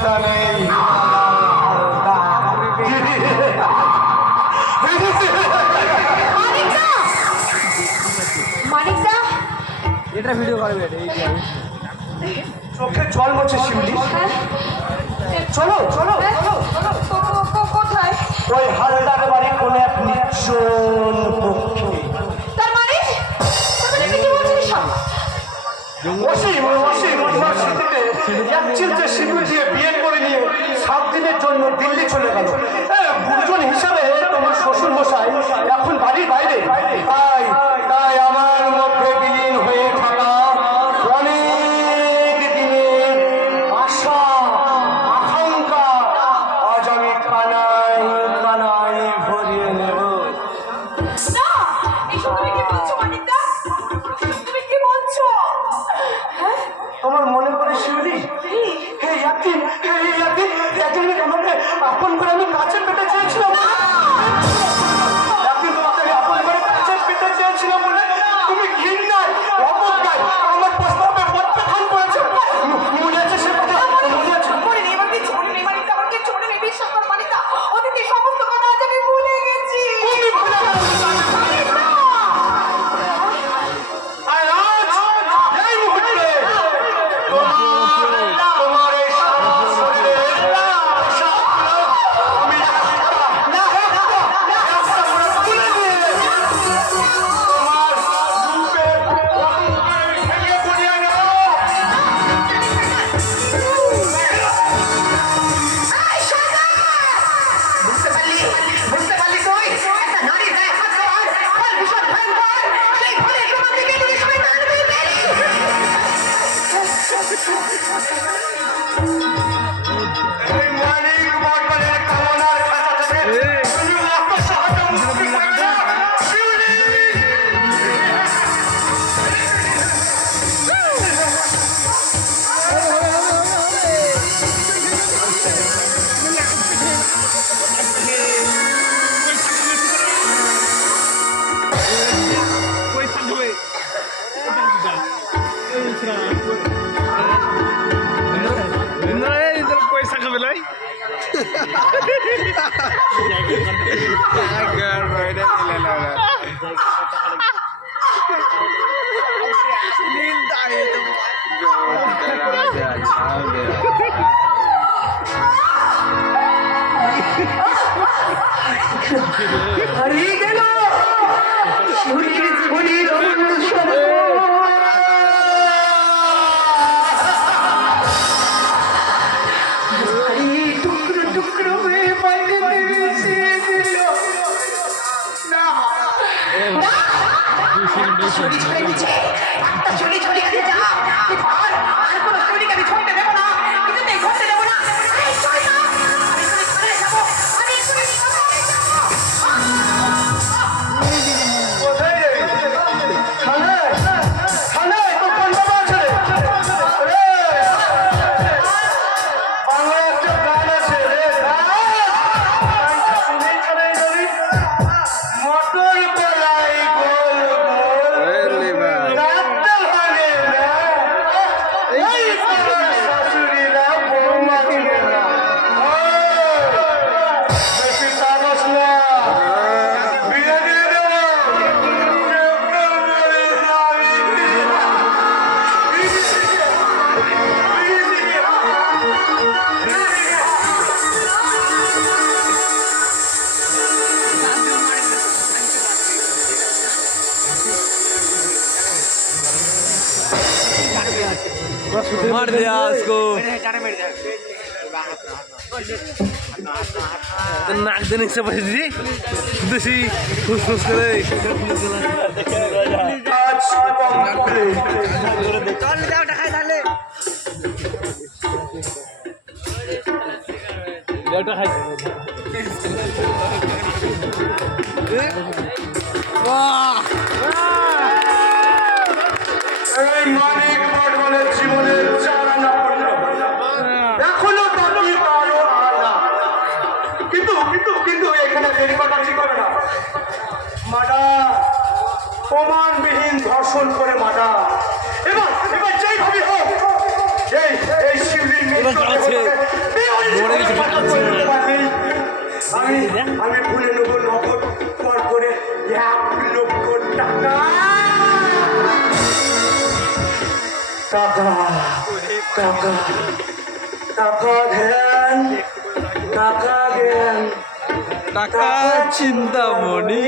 চিন্তা নেই। এটা ভিডিও করবে চোখে জল মোছে শিউলি। চলো চলো কোথায়? ওই হালদার বাড়ি কোন এক নির্জন পক্ষে। তার মানে কি বলছিস সব? এক চিলতে সিঁদুর দিয়ে বিয়ে করে নিয়ে 7 দিনের জন্য দিল্লি চলে গেল। গুরুজন হিসাবে তোমার শ্বশুর মশাই এখন বাড়ির বাইরে। তাই তাই আমার মধ্যে বিলীন হয়ে থাকা অনেক দিনের আশা আকাঙ্ক্ষা আজ আমি কানায় কানায় ভরিয়ে নেব। না, এসব তুমি কি বলছো মানিকদা? তুমি কি বলছো? আমার মনে পড়ে শিউলি, একদিন তোমাকে আপন করে আমি কাছের পেটে চেয়েছিলাম। একদিন তোমাকে আপন করে কাছের পেটে চেয়েছিলাম বলে তুমি ঘৃণায় অবজ্ঞায় আমার প্রস্তাবে প্রত্যাখ্যান করেছো। মনে আছে সে কথা? মনে আছে? মনে নেই, এবার কিছু মনে নেই মানিকদা, আমার কিছু মনে নেই। বিশ্বাস করো মানিকদা, অতীতের সমস্ত কথা আজ আমি ভুলে গেছি। তুমি ভুলে গেছো মানিকদা! আর আজ এই মুহূর্তে তোমার এই সারা শরীরের আশাগুলো আমি তুলে দিয়ে তোমার রূপে ভেঙে পড়িয়ে নেব। বুঝতে পারলি তুই? একটা নারীর গায়ে হাত দেওয়ার ফল ভীষণ ভয়ঙ্কর। সেই ফলে তোমার দিকে তুমি শয়তান হয়ে বেরিয়ে। এই মানিক বর্মনের কামনার খাঁচা থেকে তুমি অত সহজে মুক্তি পাবে না, শিউলি। পয়সা খাবে লাই হারিয়ে গেল শিউলির জীবনের অমূল্য সম্পদ। টুকরো টুকরো হয়ে মাটিতে মিশিয়ে দিল। না, চুরি ছড়ে নিচে একটা চুরি ছড়ি গেছে যা। আর কোনো চুরিকে আমি ছড়তে দেবো না, কিছুতেই ঘটতে দেবো না। এই শয়তান! আমি এক্ষুনি থানায় যাবো, আমি এক্ষুনি থানায় যাবো। কোথায় রে? থানায়? থানায় তো কোন বাবা আছে? রে! বাংলায় একটা গান আছে রে, গানটা শুনেই জানাই জানি। মটর কলাই গোল গোল রাখতে পারে না, এই পাড়ার শাশুড়িরা বৌমা কিনে না। বেশি তামাশ না, বিয়ে দিয়ে দেবো। मार दिया उसको तो नाक देने से बच दी देसी खुश खुश करे আজ কমপ্লে चल जाओ ढकाई डाले लेटा खाई वाह এই মানিক বর্মনের জীবনের চালানা পড়ল। এখনো বাকি আরো আলা। কিন্তু কিন্তু কিন্তু এখানে দেরি করা ঠিক হবে না। মাডা প্রমাণবিহীন ধর্ষণ করে মাডা। এবার এবার যেইভাবে হোক এই এই শিবলির টাকা টাকা টাকা ধ্যান টাকা জ্ঞান টাকা চিন্তামণি